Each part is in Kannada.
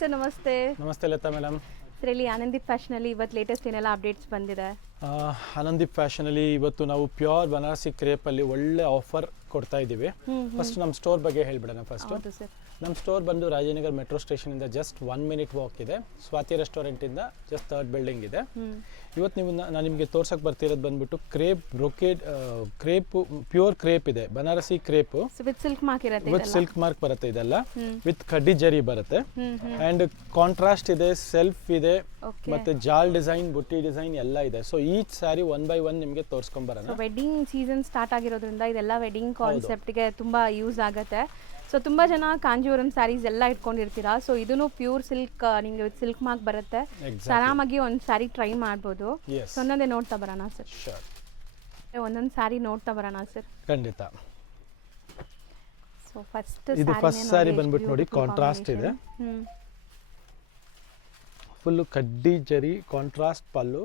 ಸರ್ ನಮಸ್ತೆ. ನಮಸ್ತೆ ಲತಾ ಮೇಡಮ್. ಸರ್ ಇಲ್ಲಿ ಆನಂದೀಪ್ ಫ್ಯಾಷನಲ್ಲಿ ಇವತ್ತು ಲೇಟೆಸ್ಟ್ ಏನೆಲ್ಲ ಅಪ್ಡೇಟ್ಸ್ ಬಂದಿದೆ? ಆನಂದೀಪ್ ಫ್ಯಾಷನಲ್ಲಿ ಇವತ್ತು ನಾವು ಪ್ಯೂರ್ ಬನಾರಸಿ ಕ್ರೇಪಲ್ಲಿ ಒಳ್ಳೆ ಆಫರ್ ಕೊಡ್ತಾ ಇದ್ದೀವಿ. ಫಸ್ಟ್ ನಮ್ಮ ಸ್ಟೋರ್ ಬಗ್ಗೆ ಹೇಳ್ಬಿಡೋಣ. ಫಸ್ಟ್ ನಮ್ಮ ಸ್ಟೋರ್ ಬಂದು ರಾಜನಗರ್ ಮೆಟ್ರೋ ಸ್ಟೇಷನಿಂದ ಜಸ್ಟ್ 1 minute ವಾಕ್ ಇದೆ. ಸ್ವಾತಿ ರೆಸ್ಟೋರೆಂಟಿಂದ ಜಸ್ಟ್ 3rd ಬಿಲ್ಡಿಂಗ್ ಇದೆ. ಇವತ್ತು ನಾನು ನಿಮಗೆ ತೋರ್ಸಕ್ಕೆ ಬರ್ತಿರೋದು ಬಂದ್ಬಿಟ್ಟು crepe brocade crepe pure crepe ಇದೆ, Banarasi crepe with silk mark ಇರುತ್ತೆ. ವಿತ್ ಸಿಲ್ಕ್ ಮಾರ್ಕ್ ಬರುತ್ತೆ ಇದೆಲ್ಲ, ವಿತ್ ಕಡ್ಡಿ ಜರಿ ಬರುತ್ತೆ ಅಂಡ್ ಕಾಂಟ್ರಾಸ್ಟ್ ಇದೆ, ಸೆಲ್ಫ್ ಇದೆ, ಮತ್ತೆ ಜಾಲ್ ಡಿಸೈನ್, ಬುಟ್ಟಿ ಡಿಸೈನ್ ಎಲ್ಲ ಇದೆ. ಸೊ ಈಚ್ ಸ್ಯಾರಿ 1 by 1 ನಿಮಗೆ ತೋರಿಸ್ಕೊಂಡ್ ಬರೋಣ. ವೆಡ್ಡಿಂಗ್ ಸೀಸನ್ ಸ್ಟಾರ್ಟ್ ಆಗಿರೋದ್ರಿಂದ ಇದೆಲ್ಲ ವೆಡ್ಡಿಂಗ್ ಕಾನ್ಸೆಪ್ಟ್ಗೆ ತುಂಬಾ ಯೂಸ್ ಆಗುತ್ತೆ. ಸೊ ತುಂಬಾ ಜನ ಕಾಂಜೀವರಂ ಸ್ಯಾರೀಸ್ ಎಲ್ಲ ಇಟ್ಕೊಂಡಿರ್ತೀರಾ. ಸೊ ಇದನ್ನು ಪ್ಯೂರ್ ಸಿಲ್ಕ್ ನಿಮಗೆ ವಿತ್ ಸಿಲ್ಕ್ ಮಾರ್ಕ್ ಬರುತ್ತೆ. ಆರಾಮಾಗಿ ಒಂದು ಸ್ಯಾರಿ ಟ್ರೈ ಮಾಡ್ಬೋದು. ಸೊ ಒಂದೊಂದೇ ನೋಡ್ತಾ ಬರೋಣ ಸರ್. ಒಂದೊಂದು ಸ್ಯಾರಿ ನೋಡ್ತಾ ಬರೋಣ ಸರ್. ಖಂಡಿತ. ಸೊ ಫಸ್ಟ್ ಇದು ಫಸ್ಟ್ ಸ್ಯಾರಿ ಬಂದ್ಬಿಟ್ಟು ನೋಡಿ, ಕಾಂಟ್ರಾಸ್ಟ್ ಇದೆ, ಫುಲ್ ಕಡ್ಡಿ ಜರಿ ಕಾಂಟ್ರಾಸ್ಟ್ ಪಲ್ಲು,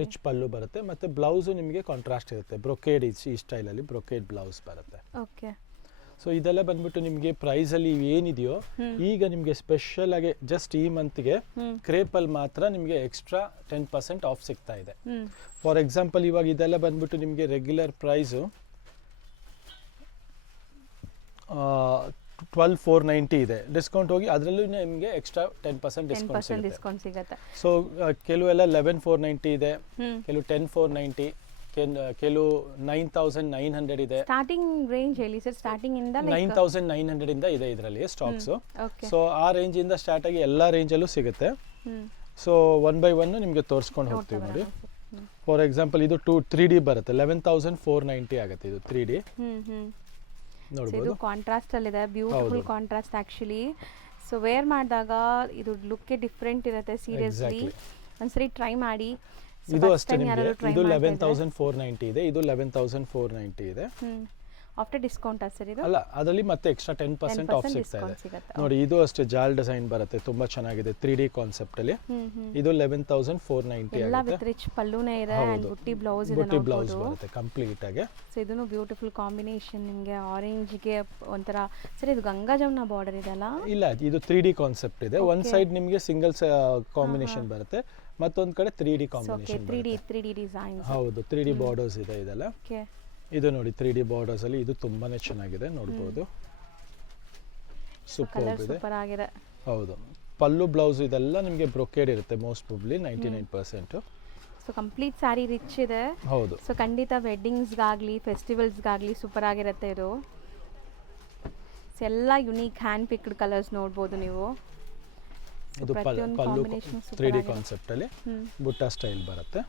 ರಿಚ್ ಪಲ್ಲು ಬರುತ್ತೆ, ಮತ್ತೆ ಬ್ಲೌಸು ನಿಮಗೆ ಕಾಂಟ್ರಾಸ್ಟ್ ಇರುತ್ತೆ. ಬ್ರೊಕೇಡ್ ಈ ಸ್ಟೈಲಲ್ಲಿ ಬ್ರೊಕೇಡ್ ಬ್ಲೌಸ್ ಬರುತ್ತೆ. ಓಕೆ. ಸೊ ಇದೆಲ್ಲ ಬಂದ್ಬಿಟ್ಟು ನಿಮಗೆ ಪ್ರೈಸಲ್ಲಿ ಏನಿದೆಯೋ ಈಗ ನಿಮಗೆ ಸ್ಪೆಷಲ್ ಆಗಿ ಜಸ್ಟ್ ಈ ಮಂತ್ಗೆ ಕ್ರೇಪಲ್ಲಿ ಮಾತ್ರ ನಿಮಗೆ ಎಕ್ಸ್ಟ್ರಾ 10% ಆಫ್ ಸಿಗ್ತಾ ಇದೆ. ಫಾರ್ ಎಕ್ಸಾಂಪಲ್ ಇವಾಗ ಇದೆಲ್ಲ ಬಂದ್ಬಿಟ್ಟು ನಿಮಗೆ ರೆಗ್ಯುಲರ್ ಪ್ರೈಸು 12,490 ಇದೆ. ಡಿಸ್ಕೌಂಟ್ ಹೋಗಿ ಅದರಲ್ಲೂ ನಿಮಗೆ ಎಕ್ಸ್ಟ್ರಾ 10% ಡಿಸ್ಕೌಂಟ್ ಸಿಗುತ್ತೆ. ಸೊ ಕೆಲವೆಲ್ಲ 11,490 ಇದೆ, ಕೆಲವು 10,490, ಕೆಲವು 9,900 ಇದೆ. ಸ್ಟಾರ್ಟಿಂಗ್ ರೇಂಜ್ ಹೇಳಿ ಸರ್. ಸ್ಟಾರ್ಟಿಂಗ್ ಇಂದ 9,900 ಇಂದ ಇದೆ ಇದರಲ್ಲಿ ಸ್ಟಾಕ್ಸ್. ಸೊ ಆ ರೇಂಜ್ ಇಂದ ಸ್ಟಾರ್ಟ್ ಆಗಿ ಎಲ್ಲಾ ರೇಂಜ್ ಅಲ್ಲೂ ಸಿಗುತ್ತೆ. ಸೊ 1 by 1 ನಿಮಗೆ ತೋರಿಸ್ಕೊಂಡು ಹೋಗ್ತೀವಿ ನೋಡಿ. ಫಾರ್ ಎಕ್ಸಾಂಪಲ್ ಇದು 3D ಬರುತ್ತೆ, 11,490 ಆಗುತ್ತೆ. ಇದು 3D ನೋಡಬಹುದು. ಇದು ಕಾಂಟ್ರಾಸ್ಟ್ ಅಲ್ಲಿ ಇದೆ, beautiful contrast actually. So wear ಮಾಡಿದಾಗ ಇದು ಲುಕ್ ಡಿಫರೆಂಟ್ ಇರುತ್ತೆ. ಸೀರಿಯಸ್ಲಿ ಒಂದ್ಸರಿ ಟ್ರೈ ಮಾಡಿ. ಇದು ಅಷ್ಟೇ ನಿಮಗೆ. ಇದು 11,490 ಇದೆ, ಇದು 11,490 ಇದೆ. ಆಫ್ಟರ್ ಡಿಸ್ಕೌಂಟ್ ಸರ್ ಇದು? ಅಲ್ಲ, ಅದರಲ್ಲಿ ಮತ್ತೆ ಎಕ್ಸ್ಟ್ರಾ 10% ಆಫ್ ಸಿಗ್ತಾ ಇದೆ ನೋಡಿ. ಇದು ಅಷ್ಟೇ ಜಾಲ್ ಡಿಸೈನ್ ಬರುತ್ತೆ, ತುಂಬಾ ಚೆನ್ನಾಗಿದೆ 3D ಕಾನ್ಸೆಪ್ಟ್ ಅಲ್ಲಿ. ಇದು 11,490 ಎಲ್ಲ ವಿತ್ ರಿಚ್ ಪಲ್ಲುನೇ ಇದೆ ಅಂಡ್ ಬುಟ್ಟಿ ಬ್ಲೌಸ್ ಇದೆ. ಬುಟ್ಟಿ ಬ್ಲೌಸ್ ಬರುತ್ತೆ ಕಂಪ್ಲೀಟ್ ಆಗಿ. ಸೊ ಇದನ್ನು ಬ್ಯೂಟಿಫುಲ್ ಕಾಂಬಿನೇಷನ್ ನಿಮಗೆ ಆರೆಂಜ್ ಗೆ ಒಂತರ. ಸರ್ ಇದು ಗಂಗಾ ಜಮುನಾ ಬಾರ್ಡರ್ ಇದೆ ಅಲ್ಲ? ಇಲ್ಲ, ಇದು 3D ಕಾನ್ಸೆಪ್ಟ್ ಇದೆ. ಒಂದ್ ಸೈಡ್ ನಿಮಗೆ ಸಿಂಗಲ್ ಕಾಂಬಿನೇಷನ್ ಬರುತ್ತೆ, ಮತ್ತೊಂದು ಕಡೆ 3D ಕಾಂಬಿನೇಷನ್. 3D design. ಹೌದು, 3D ಬಾರ್ಡರ್ಸ್ ಇದೆ ಇದೆಲ್ಲ. ಇದು ನೋಡಿ 3D ಬಾರ್ಡರ್ಸ್ ಅಲ್ಲಿ ಇದು ತುಂಬಾನೇ ಚೆನ್ನಾಗಿದೆ, ನೋಡಬಹುದು. ಸೂಪರ್ ಆಗಿದೆ. ಹೌದು, ಪಲ್ಲು ಬ್ಲೌಸ್ ಇದೆಲ್ಲ ನಿಮಗೆ ಬ್ರೊಕೇಡ್ ಇರುತ್ತೆ most probably 99%. So complete sari rich ಇದೆ. ಹೌದು. ಸೊ ಖಂಡಿತ ವೆಡ್ಡಿಂಗ್ಸ್ಗಾಗಲಿ ಫೆಸ್ಟಿವಲ್ಸ್ಗಾಗಲಿ ಸೂಪರ್ ಆಗಿರುತ್ತೆ ಇದು. ಸೊ ಎಲ್ಲ ಯುನೀಕ್ ಹ್ಯಾಂಡ್ ಪಿಕ್ಡ್ ಕಲರ್ಸ್ ನೋಡ್ಬೋದು ನೀವು. ಇದು ಪಲ್ಲು 3D ಕಾನ್ಸೆಪ್ಟ್ ಅಲ್ಲಿ ಬುಟ್ಟ ಸ್ಟೈಲ್ ಬರುತ್ತೆ.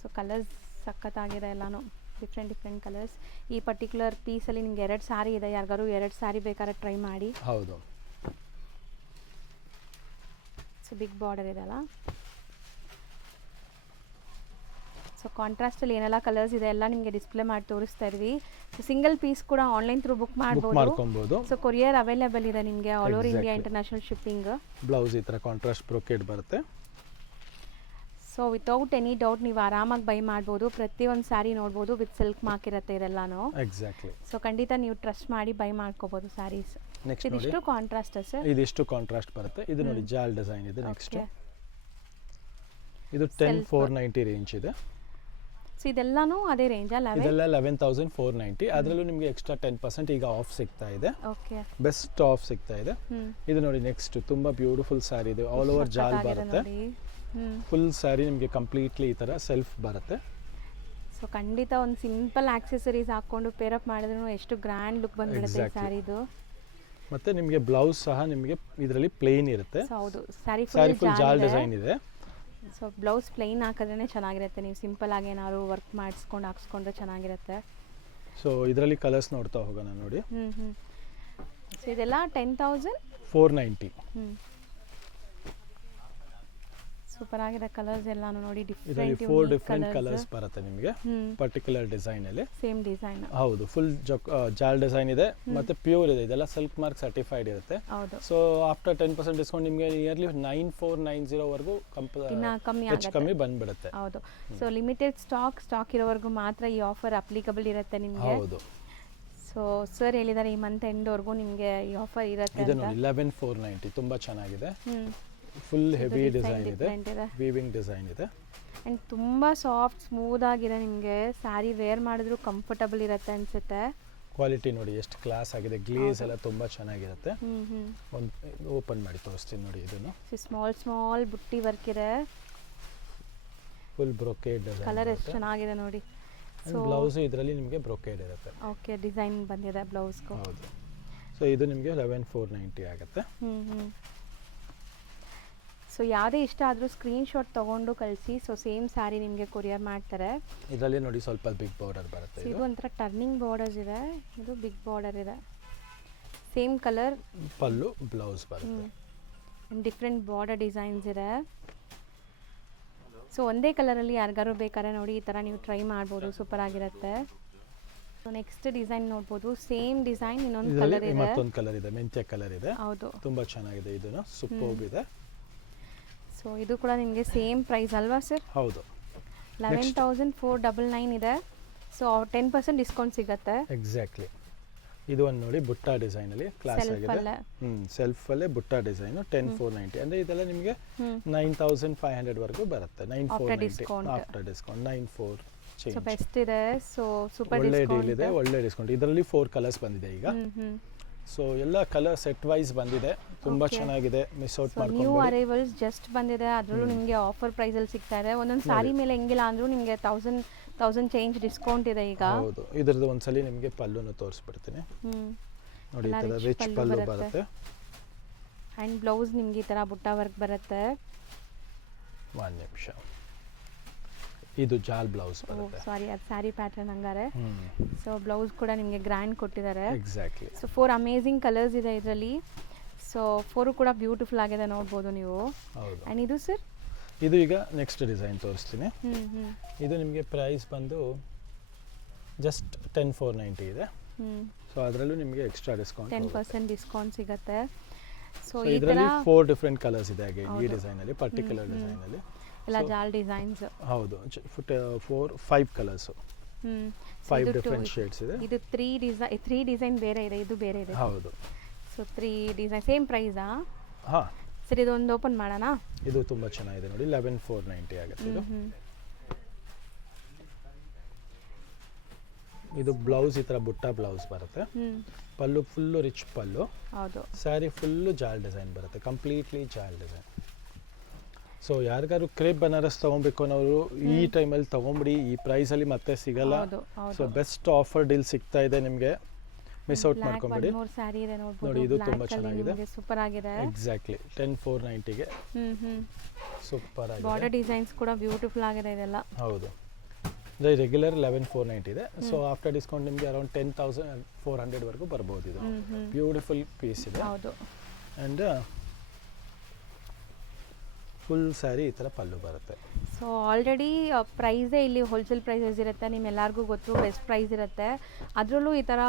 ಸೊ ಕಲರ್ಸ್ ಸಖತ್ತಾಗಿದೆ ಎಲ್ಲಾನು, ಡಿಫ್ರೆಂಟ್ ಕಲರ್ಸ್. ಈ ಪರ್ಟಿಕ್ಯುಲರ್ ಪೀಸಲ್ಲಿ ನಿಮ್ಗೆ 2 ಸ್ಯಾರಿ ಇದೆ, ಯಾರಿಗಾರು 2 ಸ್ಯಾರಿ ಬೇಕಾದ್ರೆ ಟ್ರೈ ಮಾಡಿ. ಹೌದು. ಸೊ ಬಿಗ್ ಬಾರ್ಡರ್ ಇದೆ ಅಲ್ಲ. ಸೊ ಕಾಂಟ್ರಾಸ್ಟಲ್ಲಿ ಏನೆಲ್ಲ ಕಲರ್ಸ್ ಇದೆ ಎಲ್ಲ ನಿಮಗೆ ಡಿಸ್ಪ್ಲೇ ಮಾಡಿ ತೋರಿಸ್ತಾ ಇದ್ವಿ. ಸೊ ಸಿಂಗಲ್ ಪೀಸ್ ಕೂಡ ಆನ್ಲೈನ್ ಥ್ರೂ ಬುಕ್ ಮಾಡ್ಬೋದು. ಸೊ ಕೊರಿಯರ್ ಅವೈಲೇಬಲ್ ಇದೆ ನಿಮಗೆ all over India, international shipping. Blouse ಈ ಥರ ಕಾಂಟ್ರಾಸ್ಟ್ ಬ್ರೊಕೇಡ್ ಬರುತ್ತೆ. ಸೊ ವಿತೌಟ್ ಎನಿ ಡೌಟ್ ನೀವು ಆರಾಮಾಗಿ ಬೈ ಮಾಡ್ಬೋದು. ಪ್ರತಿಯೊಂದು ಸ್ಯಾರಿ ನೋಡ್ಬೋದು, ವಿತ್ ಸಿಲ್ಕ್ ಮಾರ್ಕ್ ಇರುತ್ತೆ ಇದೆಲ್ಲಾನು. ಎಕ್ಸಾಕ್ಟ್ಲಿ. ಸೊ ಖಂಡಿತ ನೀವು ಟ್ರಸ್ಟ್ ಮಾಡಿ ಬೈ ಮಾಡ್ಕೋಬಹುದು ಸ್ಯಾರೀಸ್. ನೆಕ್ಸ್ಟ್ ಇದಿಷ್ಟು ಕಾಂಟ್ರಾಸ್ಟ್ ಸರ್? ಇದಿಷ್ಟು ಕಾಂಟ್ರಾಸ್ಟ್ ಬರುತ್ತೆ. ಇದು ನೋಡಿ ಜಾಲ್ ಡಿಸೈನ್ ಇದೆ. ನೆಕ್ಸ್ಟ್ ಇದು 10,490 ರೇಂಜ್ ಇದೆ. ಸೊ ಇದೆಲ್ಲಾನು ಅದೇ ರೇಂಜ್ ಅಲ್ಲ? ಇದೆಲ್ಲ 11,490. ಅದರಲ್ಲೂ ನಿಮಗೆ ಎಕ್ಸ್ಟ್ರಾ 10% ಈಗ ಆಫ್ ಸಿಗ್ತಾ ಇದೆ. ಓಕೆ, ಬೆಸ್ಟ್ ಆಫ್ ಸಿಗ್ತಾ ಇದೆ. ಇದು ನೋಡಿ ನೆಕ್ಸ್ಟ್ ತುಂಬಾ ಬ್ಯೂಟಿಫುಲ್ ಸ್ಯಾರಿ ಇದೆ, ಆಲ್ ಓವರ್ ಜಾಲ್ ಬರುತ್ತೆ. ಫುಲ್ ಸ್ಯಾರಿ ನಿಮಗೆ ಕಂಪ್ಲೀಟ್ಲಿ ಈ ತರ ಸೆಲ್ಫ್ ಬರುತ್ತೆ. ಸೊ ಖಂಡಿತ ಒಂದು ಸಿಂಪಲ್ ಆಕ್ಸೆಸರೀಸ್ ಹಾಕೊಂಡು ಪೇರ್ ಅಪ್ ಮಾಡಿದ್ರು ಎಷ್ಟು ಗ್ರ್ಯಾಂಡ್ ಲುಕ್ ಬಂದ್ಬಿಡುತ್ತೆ ಸ್ಯಾರಿದು. ಮತ್ತೆ ನಿಮಗೆ ಬ್ಲೌಸ್ ಸಹ ನಿಮಗೆ ಇದರಲ್ಲಿ ಪ್ಲೇನ್ ಇರುತ್ತೆ. ಹೌದು, ಸ್ಯಾರಿ ಫುಲ್ ಜಾಲ್ ಡಿಸೈನ್ ಇದೆ. ಸೊ ಬ್ಲೌಸ್ ಪ್ಲೇನ್ ಹಾಕಿದ್ರೇ ಚೆನ್ನಾಗಿರುತ್ತೆ. ನೀವು ಸಿಂಪಲ್ ಆಗಿ ಏನಾದ್ರು ವರ್ಕ್ ಮಾಡಿಸ್ಕೊಂಡು ಹಾಕ್ಸ್ಕೊಂಡ್ರೆ ಚೆನ್ನಾಗಿರುತ್ತೆ. ಸೊ ಇದರಲ್ಲಿ ಕಲರ್ಸ್ ನೋಡ್ತಾ ಹೋಗೋಣ ನೋಡಿ. ಸೊ ಇದೆಲ್ಲ 10,490. ಸೂಪರ್ ಆಗಿದೆ ಕಲರ್ಸ್ ಎಲ್ಲಾನು ನೋಡಿ. ಇದರಲ್ಲಿ 4 ಡಿಫರೆಂಟ್ ಕಲರ್ಸ್ ಬರುತ್ತೆ ನಿಮಗೆ ಪರ್ಟಿಕ್ಯುಲರ್ ಡಿಸೈನ್ ಅಲ್ಲಿ. Same design. ಹೌದು, ಫುಲ್ ಜಾಲ್ ಡಿಸೈನ್ ಇದೆ, ಮತ್ತೆ ಪ್ಯೂರ್ ಇದೆ. ಇದೆಲ್ಲ ಸಿಲ್ಕ್ ಮಾರ್ಕ್ ಸರ್ಟಿಫೈಡ್ ಇರುತ್ತೆ. ಹೌದು. ಸೊ ಆಫ್ಟರ್ 10% ಡಿಸ್ಕೌಂಟ್ ನಿಮಗೆ ನಿಯರ್ಲಿ 9,490 ವರೆಗೂ ಹೆಚ್ಚು ಕಮ್ಮಿ ಬಂದ್ಬಿಡುತ್ತೆ. ಹೌದು. ಸೊ ಲಿಮಿಟೆಡ್ ಸ್ಟಾಕ್ ಇರೋವರೆಗೂ ಮಾತ್ರ ಈ ಆಫರ್ ಅಪ್ಲಿಕಬಲ್ ಇರುತ್ತೆ ನಿಮಗೆ. ಹೌದು. ಸೊ ಸರ್ ಹೇಳಿದ್ದಾರೆ ಈ ಮಂತ್ ಎಂಡ್ವರೆಗೂ ನಿಮಗೆ ಈ ಆಫರ್ ಇರುತ್ತೆ ಇದು ಅಂತ. ನೋಡಿ 11490 ತುಂಬ ಚೆನ್ನಾಗಿದೆ. ಹ್ಮ್ ಫುಲ್ ಹೆವಿ design ಡಿಸೈನ್ ಇದೆ, different ಇದೆ. ವೀವಿಂಗ್ ಡಿಸೈನ್ ಇದೆ. ಆ್ಯಂಡ್ ತುಂಬ ಸಾಫ್ಟ್ ಸ್ಮೂತ್ ಆಗಿದೆ, ನಿಮಗೆ ಸ್ಯಾರಿ ವೇರ್ ಮಾಡಿದ್ರು ಕಂಫರ್ಟಬಲ್ ಇರುತ್ತೆ ಅನಿಸುತ್ತೆ. ಕ್ವಾಲಿಟಿ ನೋಡಿ ಎಷ್ಟು ಕ್ಲಾಸ್ ಆಗಿದೆ, ಗ್ಲೇಸ್ ಎಲ್ಲ ತುಂಬ ಚೆನ್ನಾಗಿರುತ್ತೆ. ಹ್ಞೂ ಒಂದು ಓಪನ್ ಮಾಡಿ ತೋರಿಸ್ತೀನಿ ನೋಡಿ. ಇದನ್ನು ಸ್ಮಾಲ್ ಬುಟ್ಟಿ ವರ್ಕ್ ಇದೆ, ಫುಲ್ ಬ್ರೊಕೇಡ್ ಡಿಸೈನ್. ಕಲರ್ ಎಷ್ಟು ಚೆನ್ನಾಗಿದೆ ನೋಡಿ. ಸೊ ಬ್ಲೌಸ್ ಇದರಲ್ಲಿ ನಿಮಗೆ ಬ್ರೊಕೇಡ್ ಇರುತ್ತೆ. ಓಕೆ, ಡಿಸೈನ್ ಬಂದಿದೆ ಬ್ಲೌಸ್ಗೂ. ಹೌದು. ಸೊ ಇದು ನಿಮಗೆ 11490 ಆಗುತ್ತೆ. ಸೊ ಯಾವುದೇ ಇಷ್ಟ ಆದರೂ ಸ್ಕ್ರೀನ್ಶಾಟ್ ತೊಗೊಂಡು ಕಳಿಸಿ. ಸೊ ಸೇಮ್ ಸ್ಯಾರಿ ನಿಮಗೆ ಕೊರಿಯರ್ ಮಾಡ್ತಾರೆ. ಇದರಲ್ಲಿ ನೋಡಿ ಸ್ವಲ್ಪ ಬಿಗ್ ಬಾರ್ಡರ್ ಬರುತ್ತೆ. ಇದು ಒಂಥರ ಟರ್ನಿಂಗ್ ಬಾರ್ಡರ್ಸ್ ಇದೆ, ಇದು ಬಿಗ್ ಬಾರ್ಡರ್ ಇದೆ. ಸೇಮ್ ಕಲರ್ ಪಲ್ಲು, ಬ್ಲೌಸ್ ಬರುತ್ತೆ. ಡಿಫ್ರೆಂಟ್ ಬಾರ್ಡರ್ ಡಿಸೈನ್ಸ್ ಇದೆ. ಸೊ ಒಂದೇ ಕಲರಲ್ಲಿ ಯಾರಿಗಾರು ಬೇಕಾದ್ರೆ ನೋಡಿ ಈ ಥರ ನೀವು ಟ್ರೈ ಮಾಡ್ಬೋದು, ಸೂಪರ್ ಆಗಿರುತ್ತೆ. ಸೊ ನೆಕ್ಸ್ಟ್ ಡಿಸೈನ್ ನೋಡ್ಬೋದು, ಸೇಮ್ ಡಿಸೈನ್ ಇನ್ನೊಂದು ಕಲರ್ ಇದೆ, ಮತ್ತೊಂದು ಕಲರ್ ಇದೆ, ಮೆಂತ್ಯ ಕಲರ್ ಇದೆ. ಹೌದು, ತುಂಬ ಚೆನ್ನಾಗಿದೆ. ಇದನ್ನು ಸೂಪರ್ಬ್ ಇದೆ. ಸೊ ಇದು ಕೂಡ ನಿಮಗೆ ಸೇಮ್ ಪ್ರೈಸ್ ಅಲ್ವಾ ಸರ್? ಹೌದು, 11,499 ಇದೆ. ಸೊ 10% ಡಿಸ್ಕೌಂಟ್ ಸಿಗುತ್ತೆ. ಎಕ್ಸಾಕ್ಟ್ಲಿ. ಇದು ಒಂದು ನೋಡಿ ಬುಟ್ಟ ಡಿಸೈನ್ ಅಲ್ಲಿ ಕ್ಲಾಸ್ ಆಗಿದೆ. ಸೆಲ್ಫ್ ಅಲ್ಲೇ ಬುಟ್ಟ ಡಿಸೈನ್ 10490 ಅಂದ್ರೆ ಇದೆಲ್ಲ ನಿಮಗೆ 9500 ವರೆಗೂ ಬರುತ್ತೆ. 9490 after discount 94 change. So best ಇದೆ. ಸೊ ಸೂಪರ್ ಒಳ್ಳೆ ಡೀಲ್ ಇದೆ, ಒಳ್ಳೆ ಡಿಸ್ಕೌಂಟ್. ಇದರಲ್ಲಿ 4 ಕಲರ್ಸ್ ಬಂದಿದೆ ಈಗ. ಸೊ ಎಲ್ಲ ಕಲರ್ ಸೆಟ್ ವೈಸ್ ಬಂದಿದೆ, ತುಂಬಾ ಚೆನ್ನಾಗಿದೆ. ಮಿಸ್ ಔಟ್ ಮಾಡ್ಕೊಂಡು ನ್ಯೂ ಅರೈವಲ್ಸ್ ಜಸ್ಟ್ ಬಂದಿದೆ, ಅದರಲ್ಲೂ ನಿಮಗೆ ಆಫರ್ ಪ್ರೈಸಲ್ಲಿ ಸಿಗ್ತಾ ಇದೆ. ಒಂದೊಂದು ಸಾರಿ ಮೇಲೆ ಹೆಂಗಿಲ್ಲ ಅಂದ್ರೂ ನಿಮಗೆ 1000 ಚೇಂಜ್ ಡಿಸ್ಕೌಂಟ್ ಇದೆ ಈಗ. ಹೌದು. ಇದರದ್ದು ಒಂದ್ಸಲಿ ನಿಮಗೆ ಪಲ್ಲುನ ತೋರಿಸ್ಬಿಡ್ತೀನಿ ನೋಡಿ. ಈ ತರ ರಿಚ್ ಪಲ್ಲು ಬರುತ್ತೆ ಆ್ಯಂಡ್ ಬ್ಲೌಸ್ ನಿಮಗೆ ಈ ಥರ ಬುಟ್ಟ ವರ್ಕ್ ಬರುತ್ತೆ. ಒಂದು ನಿಮಿಷ. ಇದು ಜಾಲ್ ಬ್ಲೌಸ್ ಬರುತ್ತೆ. ಸಾರಿ, ಅದು ಸ್ಯಾರಿ ಪ್ಯಾಟರ್ನ್ ಹಂಗಾರೆ. ಸೊ ಬ್ಲೌಸ್ ಕೂಡ ನಿಮಗೆ ಗ್ರ್ಯಾಂಡ್ ಕೊಟ್ಟಿದ್ದಾರೆ. ಎಕ್ಸಾಕ್ಟ್ಲಿ. ಸೊ 4 ಅಮೇಝಿಂಗ್ ಕಲರ್ಸ್ ಇದೆ ಇದರಲ್ಲಿ. ಸೊ 4 ಕೂಡ ಬ್ಯೂಟಿಫುಲ್ ಆಗಿದೆ, ನೋಡ್ಬೋದು ನೀವು. ಹೌದು. ಆ್ಯಂಡ್ ಇದು ಸರ್? ಇದು ಈಗ ನೆಕ್ಸ್ಟ್ ಡಿಸೈನ್ ತೋರಿಸ್ತೀನಿ. ಇದು ನಿಮಗೆ ಪ್ರೈಸ್ ಬಂದು ಜಸ್ಟ್ 10490 ಇದೆ. ಸೊ ಅದರಲ್ಲೂ ನಿಮಗೆ ಎಕ್ಸ್ಟ್ರಾ ಡಿಸ್ಕೌಂಟ್ 10% ಡಿಸ್ಕೌಂಟ್ ಸಿಗುತ್ತೆ. ಸೊ ಇದರಲ್ಲಿ 4 ಡಿಫ್ರೆಂಟ್ ಕಲರ್ಸ್ ಇದೆ ಹಾಗೆ ಈ ಡಿಸೈನ್ ಅಲ್ಲಿ, ಪರ್ಟಿಕ್ಯುಲರ್ ಡಿಸೈನ್ ಅಲ್ಲಿ ಎಲ್ಲ ಜಾಲ್ ಡಿಸೈನ್ಸ್. ಹೌದು, 5 ಕಲರ್ಸ್, 5 ಡಿಫ್ರೆಂಟ್ ಶೇಡ್ಸ್ ಇದೆ. ಇದು 3 ಡಿಸೈನ್ ಬೇರೆ ಇದೆ, ಇದು ಬೇರೆ ಇದೆ. ಹೌದು. ಸೊ 3 ಡಿಸೈನ್ ಸೇಮ್ ಪ್ರೈಸಾ? ಹಾ ಸರಿ, ಇದು ಒಂದು ಓಪನ್ ಮಾಡೋಣ. ಇದು ತುಂಬಾ ಚೆನ್ನಾಗಿದೆ ನೋಡಿ, 11490 ಆಗುತ್ತೆ ಇದು. ಇದು ಬ್ಲೌಸ್ ಈ ತರ ಬುಟ್ಟ ಬ್ಲೌಸ್ ಬರುತ್ತೆ. ಪಲ್ಲು ಫುಲ್ಲು ರಿಚ್ ಪಲ್ಲು. ಹೌದು. ಸ್ಯಾರಿ ಫುಲ್ಲು ಜಾಲ್ ಡಿಸೈನ್ ಬರುತ್ತೆ, ಕಂಪ್ಲೀಟ್ಲಿ ಜಾಲ್ ಡಿಸೈನ್. ಸೊ ಯಾರಿಗಾರು ಕ್ರೇಪ್ ಬನಾರಸ್ ತೊಗೊಬೇಕು ಅನ್ನೋರು ಈ ಟೈಮಲ್ಲಿ ತೊಗೊಂಬಿಡಿ, ಈ ಪ್ರೈಸಲ್ಲಿ ಮತ್ತೆ ಸಿಗಲ್ಲ. ಸೊ ಬೆಸ್ಟ್ ಆಫರ್ ಡೀಲ್ ಸಿಗ್ತಾ ಇದೆ ನಿಮಗೆ, ಮಿಸ್ ಔಟ್ ಮಾಡ್ಕೊಂಬಿಡಿ. ನೋಡಿ ಇದು ತುಂಬ ಚೆನ್ನಾಗಿದೆ, ಸೂಪರ್ ಆಗಿದೆ. ಎಕ್ಸಾಕ್ಟ್ಲಿ 10490ಗೆ ಸೂಪರ್ ಆಗಿದೆ. ಬಾರ್ಡರ್ ಡಿಸೈನ್ಸ್ ಕೂಡ ಬ್ಯೂಟಿಫುಲ್ ಆಗಿದೆ ಇದೆಲ್ಲ. ಹೌದು, ಅಂದರೆ ರೆಗ್ಯುಲರ್ 11490 ಇದೆ. ಸೊ ಆಫ್ಟರ್ ಡಿಸ್ಕೌಂಟ್ ನಿಮಗೆ ಅರೌಂಡ್ 10,400 ವರೆಗೂ ಬರ್ಬೋದು. ಇದು ಬ್ಯೂಟಿಫುಲ್ ಪೀಸ್ ಇದೆ. ಹೌದು. ಆ್ಯಂಡ್ ಫುಲ್ ಸ್ಯಾರಿ ಈ ಥರ ಪಲ್ಲು ಬರುತ್ತೆ. ಸೊ ಆಲ್ರೆಡಿ ಪ್ರೈಸೇ ಇಲ್ಲಿ ಹೋಲ್ಸೇಲ್ ಪ್ರೈಸಸ್ ಇರುತ್ತೆ, ನಿಮ್ಮೆಲ್ಲರಿಗೂ ಗೊತ್ತು, ಬೆಸ್ಟ್ ಪ್ರೈಸ್ ಇರುತ್ತೆ. ಅದರಲ್ಲೂ ಈ ಥರ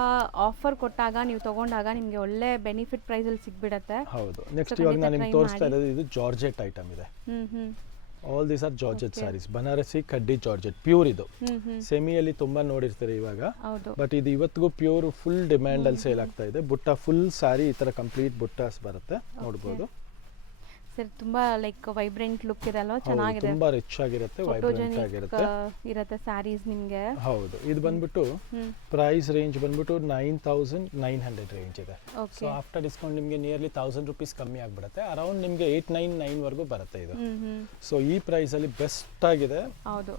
ಆಫರ್ ಕೊಟ್ಟಾಗ ನೀವು ತೊಗೊಂಡಾಗ ನಿಮಗೆ ಒಳ್ಳೆ ಬೆನಿಫಿಟ್ ಪ್ರೈಸಲ್ಲಿ ಸಿಗ್ಬಿಡುತ್ತೆ. ಹೌದು. ನೆಕ್ಸ್ಟ್ ಇವಾಗ ನಾನು ನಿಮ್ಗೆ ತೋರಿಸ್ತಾ ಇರೋದು ಇದು ಜಾರ್ಜೆಟ್ ಐಟಮ್ ಇದೆ. All these are georgette sarees, Banarasi ಕಡ್ಡಿ ಜಾರ್ಜೆಟ್ ಪ್ಯೂರ್. ಇದು ಸೆಮಿಯಲ್ಲಿ ತುಂಬಾ ನೋಡಿರ್ತೀರಿ ಇವಾಗ, ಬಟ್ ಇದು ಇವತ್ತಿಗೂ ಪ್ಯೂರ್ ಫುಲ್ ಡಿಮ್ಯಾಂಡ್ ಅಲ್ಲಿ ಸೇಲ್ ಆಗ್ತಾ ಇದೆ. ಬುಟ್ಟ ಫುಲ್ ಸ್ಯಾರಿ ಈ ತರ ಕಂಪ್ಲೀಟ್ ಬುಟ್ಟಾಸ್ ಬರುತ್ತೆ, ನೋಡ್ಬೋದು. ಸರ್ ತುಂಬಾ ಲೈಕ್ ವೈಬ್ರೆಂಟ್ ಲುಕ್ ಇದೆ ಅಲ್ವಾ, ಚೆನ್ನಾಗಿದೆ, ತುಂಬಾ ರಿಚ್ ಆಗಿರುತ್ತೆ, ವೈಬ್ರೆಂಟ್ ಆಗಿರುತ್ತೆ ಇರುತ್ತೆ ಸ್ಯಾರೀಸ್ ನಿಮಗೆ. ಹೌದು. ಇದು ಬಂದ್ಬಿಟ್ಟು ಪ್ರೈಸ್ ರೇಂಜ್ ಬಂದ್ಬಿಟ್ಟು 9,900 ರೇಂಜ್ ಇದೆ. ಸೊ ಆಫ್ಟರ್ ಡಿಸ್ಕೌಂಟ್ ನಿಮಗೆ ನಿಯರ್ಲಿ 1000 ರೂಪೀಸ್ ಕಮ್ಮಿ ಆಗ್ಬಿಡುತ್ತೆ, ಅರೌಂಡ್ ನಿಮಗೆ 899 ವರೆಗೂ ಬರುತ್ತೆ ಇದು. ಸೊ ಈ ಪ್ರೈಸ್ ಅಲ್ಲಿ ಬೆಸ್ಟ್ ಆಗಿದೆ. ಹೌದು,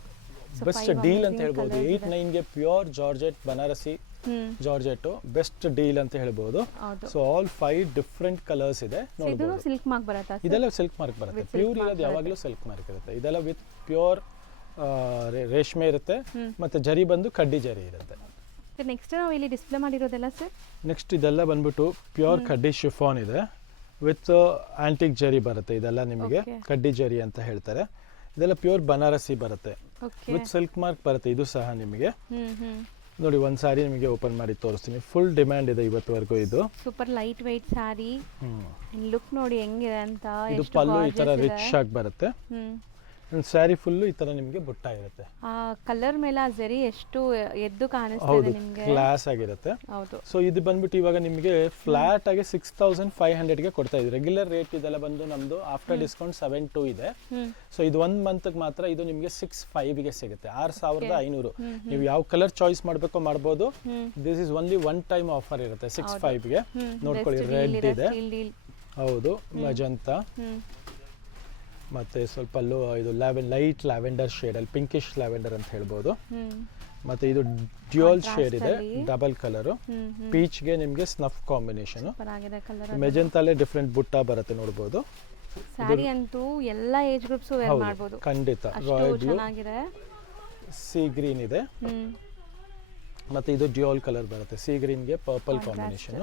ಬೆಸ್ಟ್ ಡೀಲ್ ಅಂತ ಹೇಳ್ಬೋದು. 89ಗೆ pure georgette Banarasi georgette best deal ಅಂತ ಹೇಳ್ಬೋದು. ಸೊ ಆಲ್ 5 ಡಿಫ್ರೆಂಟ್ ಕಲರ್ಸ್ ಇದೆ, ನೋಡಬಹುದು. ಸಿಲ್ಕ್ ಮಾರ್ಕ್ ಬರುತ್ತೆ, ಇದೆಲ್ಲ ಸಿಲ್ಕ್ ಮಾರ್ಕ್ ಬರುತ್ತೆ. ಪ್ಯೂರ್ ಇರೋದು ಯಾವಾಗಲೂ ಸಿಲ್ಕ್ ಮಾರ್ಕ್ ಇರುತ್ತೆ. ಇದೆಲ್ಲ ವಿತ್ ಪ್ಯೂರ್ ರೇಷ್ಮೆ ಇರುತ್ತೆ, ಮತ್ತೆ ಜರಿ ಬಂದು ಕಡ್ಡಿ ಜರಿ ಇರುತ್ತೆ. ನೆಕ್ಸ್ಟ್ ನಾವು ಇಲ್ಲಿ ಡಿಸ್ಪ್ಲೇ ಮಾಡಿರೋದೆಲ್ಲ ಸರ್, ನೆಕ್ಸ್ಟ್ ಇದೆಲ್ಲ ಬಂದ್ಬಿಟ್ಟು ಪ್ಯೂರ್ ಕಡ್ಡಿ ಶಿಫಾನ್ ಇದೆ ವಿತ್ ಆಂಟಿಕ್ ಜರಿ ಬರುತ್ತೆ. ಇದೆಲ್ಲ ನಿಮಗೆ ಕಡ್ಡಿ ಜರಿ ಅಂತ ಹೇಳ್ತಾರೆ. ಇದೆಲ್ಲ ಪ್ಯೂರ್ ಬನಾರಸಿ ಬರುತ್ತೆ ವಿತ್ ಸಿಲ್ಕ್ ಮಾರ್ಕ್ ಬರುತ್ತೆ. ಇದು ಸಹ ನಿಮಗೆ ನೋಡಿ, ಒಂದು ಸಾರಿ ನಿಮಗೆ ಓಪನ್ ಮಾಡಿ ತೋರಿಸ್ತೀನಿ. ಫುಲ್ ಡಿಮ್ಯಾಂಡ್ ಇದೆ ಇವತ್ತುವರೆಗೂ. ಇದು super light weight saree, look ನೋಡಿ ಹೆಂಗಿದೆ ಅಂತ. ಇದು ಪಲ್ಲು ಈ ತರ ರಿಚ್ ಆಗಿ ಬರುತ್ತೆ. ಒಂದು ಸ್ಯಾರಿ ಫುಲ್ಲು ಈ ಥರ ನಿಮಗೆ ಬುಟ್ಟ ಇರುತ್ತೆ. ಆ ಕಲರ್ ಮೇಲೆ ಆ ಜರಿ ಎಷ್ಟು ಎದ್ದು ಕಾಣಿಸ್ತಾ ಹೌದು, ಇದೆ ನಿಮಗೆ. ಕ್ಲಾಸ್ ಆಗಿರುತ್ತೆ. ಹೌದು. ಸೊ ಇದು ಬಂದ್ಬಿಟ್ಟು ಇವಾಗ ನಿಮಗೆ ಫ್ಲಾಟ್ ಆಗಿ 6500ಗೆ ಕೊಡ್ತಾ ಇದ್ದೀವಿ. ರೆಗ್ಯುಲರ್ ರೇಟ್ ಇದೆಲ್ಲ ಬಂದು ನಮ್ಮದು ಆಫ್ಟರ್ ಡಿಸ್ಕೌಂಟ್ 72 ಇದೆ. ಸೊ ಇದು 1 ಮಂತ್ಗೆ ಮಾತ್ರ ಇದು ನಿಮಗೆ 65ಗೆ ಸಿಗುತ್ತೆ, 6500. ನೀವು ಯಾವ ಕಲರ್ ಚಾಯ್ಸ್ ಮಾಡಬೇಕು ಮಾಡ್ಬೋದು. This is only one time offer ಇರುತ್ತೆ 65ಗೆ. ನೋಡ್ಕೊಳ್ಳಿ, ರೆಡ್ ಇದೆ, ಹೌದು, ಮಜಂತಾ, ಮತ್ತೆ ಸ್ವಲ್ಪ ಇದು ಲೈಟ್ ಲ್ಯಾವೆಂಡರ್ ಶೇಡಲ್ಲಿ, ಪಿಂಕಿಶ್ ಲ್ಯಾವೆಂಡರ್ ಅಂತ ಹೇಳ್ಬೋದು. ಮತ್ತೆ ಇದು ಡ್ಯೂಯಲ್ ಶೇಡ್ ಇದೆ, ಡಬಲ್ ಕಲರು. ಪೀಚ್ಗೆ ನಿಮಗೆ ಸ್ನಫ್ ಕಾಂಬಿನೇಷನ್. ಮೆಜೆಂತಾಲೆ ಡಿಫ್ರೆಂಟ್ ಬುಟ್ಟ ಬರುತ್ತೆ, ನೋಡ್ಬೋದು. ಸ್ಯಾರಿ ಅಂತೂ ಎಲ್ಲ ಏಜ್ ಗ್ರೂಪ್ಸ್ ವೇರ್ ಮಾಡಬಹುದು. ಖಂಡಿತ. ರಾಯಲ್ ಬ್ಲೂ, ಸೀ ಗ್ರೀನ್ ಇದೆ, ಮತ್ತೆ ಇದು ಡ್ಯೂಯಲ್ ಕಲರ್ ಬರುತ್ತೆ, ಸೀ ಗ್ರೀನ್ಗೆ ಪರ್ಪಲ್ ಕಾಂಬಿನೇಷನ್.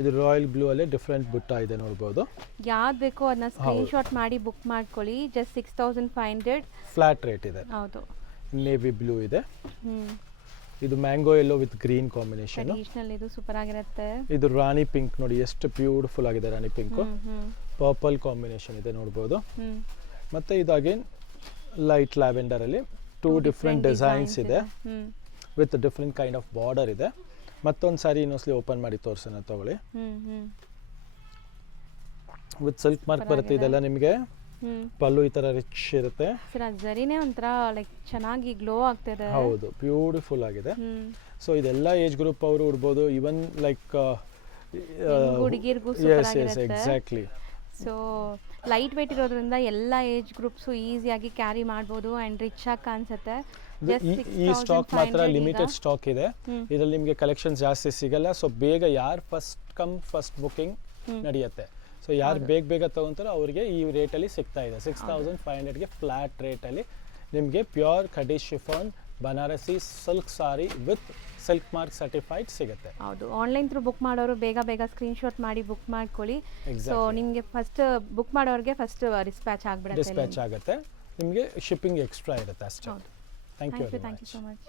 ಇದು ರಾಯಲ್ ಬ್ಲೂ ಅಲ್ಲೇ ಡಿಫ್ರೆಂಟ್ ಬುಟ್ಟ ಇದೆ, ನೋಡ್ಬೋದು. ಯಾವ್ದು ಬೇಕೋ ಅದನ್ನ ಸ್ಕ್ರೀನ್ ಶಾಟ್ ಮಾಡಿ ಬುಕ್ ಮಾಡ್ಕೊಳ್ಳಿ. ಜಸ್ಟ್ 6500 ಫ್ಲಾಟ್ ರೇಟ್ ಇದೆ. ಹೌದು. ನೇವಿ ಬ್ಲೂ ಇದೆ, ಇದು mango yellow with green combination. Traditional, ಇದು ಸೂಪರ್ ಆಗಿರುತ್ತೆ. ಇದು ರಾಣಿ ಪಿಂಕ್, ನೋಡಿ ಎಷ್ಟು ಬ್ಯೂಟಿಫುಲ್ ಆಗಿದೆ ರಾಣಿ ಪಿಂಕ್. ಪರ್ಪಲ್ ಕಾಂಬಿನೇಷನ್ ಇದೆ, ನೋಡ್ಬೋದು. ಮತ್ತೆ ಇದು ಅಗೇನ್ ಲೈಟ್ ಲ್ಯಾವೆಂಡರ್ ಅಲ್ಲಿ 2 ಡಿಫ್ರೆಂಟ್ ಡಿಸೈನ್ಸ್ ಇದೆ with different kind of border ಇದೆ. ಮತ್ತೊಂದು ಸಾರಿ ಇನ್ನೊಂದ್ಸಲಿ ಓಪನ್ ಮಾಡಿ ತೋರ್ಸೋಣ, ತಗೊಳ್ಳಿ. ವಿತ್ ಸಿಲ್ಕ್ ಮಾರ್ಕ್ ಬರುತ್ತೆ. ಇದೆಲ್ಲ ನಿಮಗೆ ಪಲ್ಲು ಈ ತರ ರಿಚ್ ಇರುತ್ತೆ. ಜರಿನೇ ಒಂಥರ ಲೈಕ್ ಚೆನ್ನಾಗಿ ಗ್ಲೋ ಆಗ್ತಿದೆ. ಹೌದು, ಬ್ಯೂಟಿಫುಲ್ ಆಗಿದೆ. ಸೊ ಇದೆಲ್ಲ ಏಜ್ ಗ್ರೂಪ್ ಅವರು ಉಡ್ಬೋದು, ಇವನ್ ಲೈಕ್ ಹುಡುಗಿರ್ಗೂ ಎಕ್ಸಾಕ್ಟ್ಲಿ. ಸೊ ಲೈಟ್ ವೇಟ್ ಇರೋದ್ರಿಂದ ಎಲ್ಲ ಏಜ್ ಗ್ರೂಪ್ಸು ಈಸಿಯಾಗಿ ಕ್ಯಾರಿ ಮಾಡ್ಬೋದು ಆ್ಯಂಡ್ ರಿಚ್ ಆಗಿ ಕಾಣಿಸುತ್ತೆ. ಈ ಸ್ಟಾಕ್ ಮಾತ್ರ ಲಿಮಿಟೆಡ್ ಸ್ಟಾಕ್ ಇದೆ, ಇದರಲ್ಲಿ ನಿಮಗೆ ಕಲೆಕ್ಷನ್ ಜಾಸ್ತಿ ಸಿಗಲ್ಲ. ಸೊ ಬೇಗ ಯಾರು ಫಸ್ಟ್ ಕಮ್ ಫಸ್ಟ್ ಬುಕಿಂಗ್ ನಡೆಯುತ್ತೆ. ಸೊ ಯಾರು ಬೇಗ ತಗೊಂತಾರೋ ಅವರಿಗೆ ಈ ರೇಟಲ್ಲಿ ಸಿಗ್ತಾ ಇದೆ. 6500ಗೆ ಫ್ಲಾಟ್ ರೇಟಲ್ಲಿ ನಿಮಗೆ pure khadi chiffon Banarasi silk sari with silk mark certified ಸಿಗುತ್ತೆ. ಹೌದು. ಆನ್ಲೈನ್ ಥ್ರೂ ಬುಕ್ ಮಾಡೋರು ಬೇಗ ಸ್ಕ್ರೀನ್ ಶಾಟ್ ಮಾಡಿ ಬುಕ್ ಮಾಡ್ಕೊಳ್ಳಿ. ಸೊ ನಿಮಗೆ ಫಸ್ಟ್ ಬುಕ್ ಮಾಡೋರಿಗೆ ಫಸ್ಟ್ ಡಿಸ್ಪ್ಯಾಚ್ ಆಗುತ್ತೆ, ನಿಮಗೆ ಶಿಪ್ಪಿಂಗ್ ಎಕ್ಸ್ಟ್ರಾ ಇರುತ್ತೆ ಅಷ್ಟೇ. Thank you so much.